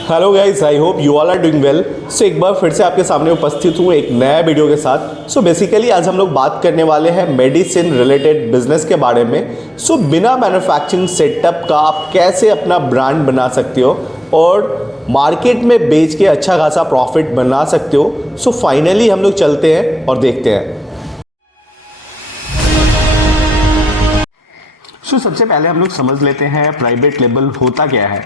Hello guys, I hope you all are doing well. So एक बार फिर से आपके सामने उपस्थित हूँ एक नया वीडियो के साथ। सो बेसिकली आज हम लोग बात करने वाले हैं मेडिसिन रिलेटेड बिजनेस के बारे में। सो बिना मैन्युफैक्चरिंग सेटअप का आप कैसे अपना ब्रांड बना सकते हो और मार्केट में बेच के अच्छा खासा प्रॉफिट बना सकते हो। सो फाइनली हम लोग चलते हैं और देखते हैं। सबसे पहले हम लोग समझ लेते हैं प्राइवेट लेबल होता क्या है।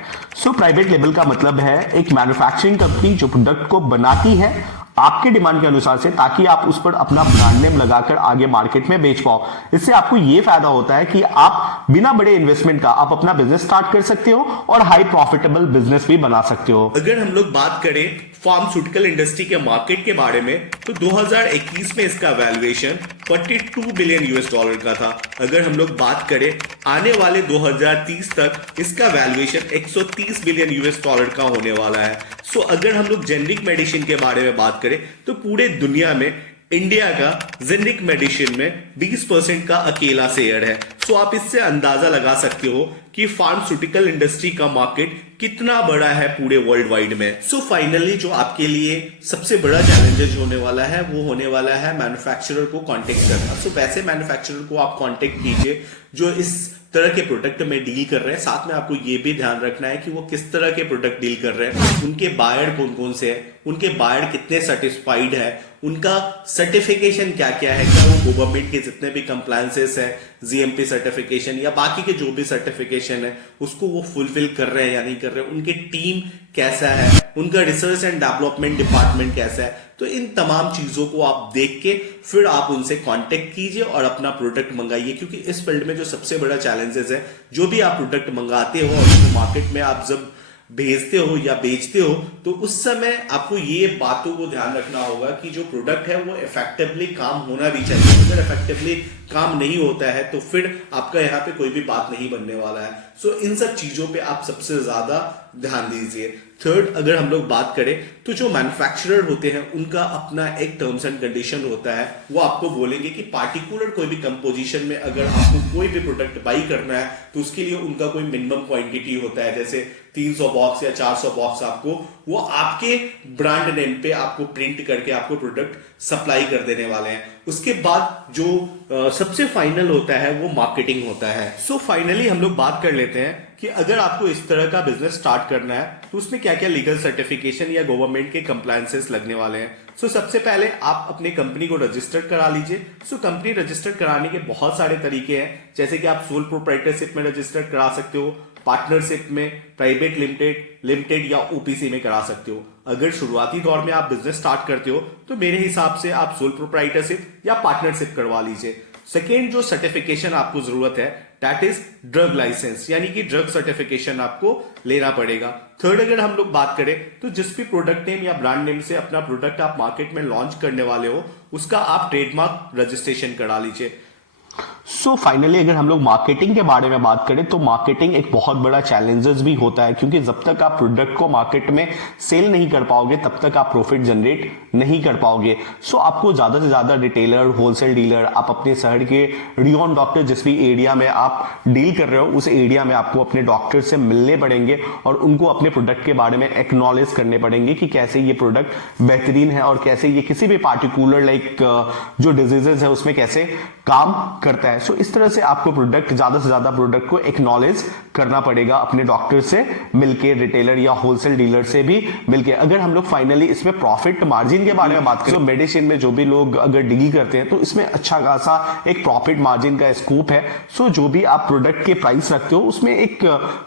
प्राइवेट लेबल का मतलब है एक मैन्युफैक्चरिंग कंपनी जो प्रोडक्ट को बनाती है आपके डिमांड के अनुसार से, ताकि आप उस पर अपना ब्रांड नेम लगाकर आगे मार्केट में बेच पाओ। इससे आपको ये फायदा होता है कि आप बिना बड़े इन्वेस्टमेंट का आप अपना बिजनेस स्टार्ट कर सकते हो और हाई प्रॉफिटेबल बिजनेस भी बना सकते हो। अगर हम लोग बात करें फार्मास्यूटिकल इंडस्ट्री के मार्केट के बारे में, तो 2021 में इसका वैल्यूएशन 42 बिलियन यूएस डॉलर का था। अगर हम लोग बात करें आने वाले 2030 तक इसका वैल्यूएशन 130 बिलियन यूएस डॉलर का होने वाला है। अगर हम लोग जेनरिक मेडिसिन के बारे में बात करें तो पूरे दुनिया में इंडिया का जेनरिक मेडिसिन में 20% का अकेला शेयर है। आप इससे अंदाजा लगा सकते हो कि फार्मास्यूटिकल इंडस्ट्री का मार्केट कितना बड़ा है पूरे वर्ल्ड वाइड में। फाइनली जो आपके लिए सबसे बड़ा चैलेंजेस होने वाला है वो होने वाला है मैन्युफैक्चरर को कांटेक्ट करना। वैसे मैन्युफैक्चरर को आप कांटेक्ट कीजिए जो इस तरह के प्रोडक्ट में डील कर रहे हैं। साथ में आपको ये भी ध्यान रखना है कि वो किस तरह के प्रोडक्ट डील कर रहे हैं, उनके बायर कौन कौन से हैं, उनके बायर कितने सेटिस्फाइड है, उनका सर्टिफिकेशन क्या क्या है, क्या वो गवर्नमेंट के जितने भी कंप्लायंसेस है, जीएमपी सर्टिफिकेशन या बाकी के जो भी सर्टिफिकेशन है उसको वो फुलफिल कर रहे हैं या नहीं कर रहे हैं, उनके टीम कैसा है, उनका रिसर्च एंड डेवलपमेंट डिपार्टमेंट कैसा है। तो इन तमाम चीजों को आप देख के फिर आप उनसे कांटेक्ट कीजिए और अपना प्रोडक्ट मंगाइए, क्योंकि इस फील्ड में जो सबसे बड़ा चैलेंजेस है, जो भी आप प्रोडक्ट मंगाते हो और उसको मार्केट में आप जब भेजते हो या बेचते हो तो उस समय आपको ये बातों को ध्यान रखना होगा कि जो प्रोडक्ट है वो इफेक्टिवली काम होना भी चाहिए। अगर इफेक्टिवली काम नहीं होता है तो फिर आपका यहाँ पे कोई भी बात नहीं बनने वाला है। इन सब चीजों पे आप सबसे ज्यादा ध्यान दीजिए। थर्ड, अगर हम लोग बात करें तो जो मैन्युफैक्चरर होते हैं उनका अपना एक टर्म्स एंड कंडीशन होता है। वो आपको बोलेंगे कि पार्टिकुलर कोई भी कंपोजिशन में अगर आपको कोई भी प्रोडक्ट बाई करना है तो उसके लिए उनका कोई मिनिमम क्वांटिटी होता है, जैसे 300 बॉक्स या 400 बॉक्स आपको वो आपके ब्रांड नेम पे आपको प्रिंट करके आपको प्रोडक्ट सप्लाई कर देने वाले हैं। उसके बाद जो सबसे फाइनल होता है वो मार्केटिंग होता है। फाइनली हम लोग बात कर लेते हैं कि अगर आपको इस तरह का बिजनेस स्टार्ट करना है तो उसमें क्या क्या लीगल सर्टिफिकेशन या गवर्नमेंट के कंप्लायंसेस लगने वाले हैं। सबसे पहले आप अपनी कंपनी को रजिस्टर करा लीजिए। कंपनी रजिस्टर कराने के बहुत सारे तरीके हैं, जैसे कि आप सोल प्रोप्राइटरशिप में रजिस्टर करा सकते हो, पार्टनरशिप में, प्राइवेट लिमिटेड या ओपीसी में करा सकते हो। अगर शुरुआती दौर में आप बिजनेस स्टार्ट करते हो तो मेरे हिसाब से आप सोल प्रोप्राइटरशिप या पार्टनरशिप करवा लीजिए। सेकेंड जो सर्टिफिकेशन आपको जरूरत है दैट इज ड्रग लाइसेंस, यानी कि ड्रग सर्टिफिकेशन आपको लेना पड़ेगा। थर्ड, अगर हम लोग बात करें तो जिस भी प्रोडक्ट नेम या ब्रांड नेम से अपना प्रोडक्ट आप मार्केट में लॉन्च करने वाले हो उसका आप ट्रेडमार्क रजिस्ट्रेशन करा लीजिए। फाइनली अगर हम लोग मार्केटिंग के बारे में बात करें तो मार्केटिंग एक बहुत बड़ा चैलेंजेस भी होता है, क्योंकि जब तक आप प्रोडक्ट को मार्केट में सेल नहीं कर पाओगे तब तक आप प्रॉफिट जनरेट नहीं कर पाओगे। आपको ज्यादा से ज्यादा रिटेलर, होलसेल डीलर, आप अपने शहर के रियोन डॉक्टर जिस भी एरिया में आप डील कर रहे हो उस एरिया में आपको अपने डॉक्टर से मिलने पड़ेंगे और उनको अपने प्रोडक्ट के बारे में एक्नॉलेज करने पड़ेंगे कि कैसे ये प्रोडक्ट बेहतरीन है और कैसे ये किसी भी पार्टिकुलर जो डिजीजेस है उसमें कैसे काम करता है। इस तरह से आपको प्रोडक्ट, ज्यादा से ज्यादा प्रोडक्ट को एक्नॉलेज करना पड़ेगा अपने डॉक्टर से मिलके, रिटेलर या होलसेल डीलर से भी मिलके। अगर हम लोग फाइनली इसमें प्रॉफिट मार्जिन के बारे में बात करें तो मेडिसिन में जो भी लोग अगर डील करते हैं तो इसमें अच्छा खासा एक प्रॉफिट मार्जिन का स्कोप है। जो भी आप प्रोडक्ट के प्राइस रखते हो उसमें एक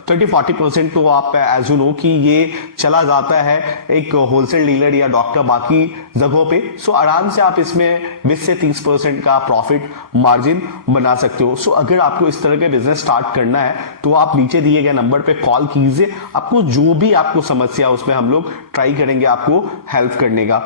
30-40% तो आप एज यू नो कि ये चला जाता है एक होलसेल डीलर या डॉक्टर बाकी जगहों पे। आराम से आप इसमें 20 से 30% का प्रॉफिट मार्जिन बना सकते हो। अगर आपको इस तरह के बिजनेस स्टार्ट करना है तो आप नीचे दिए गए नंबर पे कॉल कीजिए। आपको जो भी आपको समस्या उसमें हम लोग ट्राई करेंगे आपको हेल्प करने का।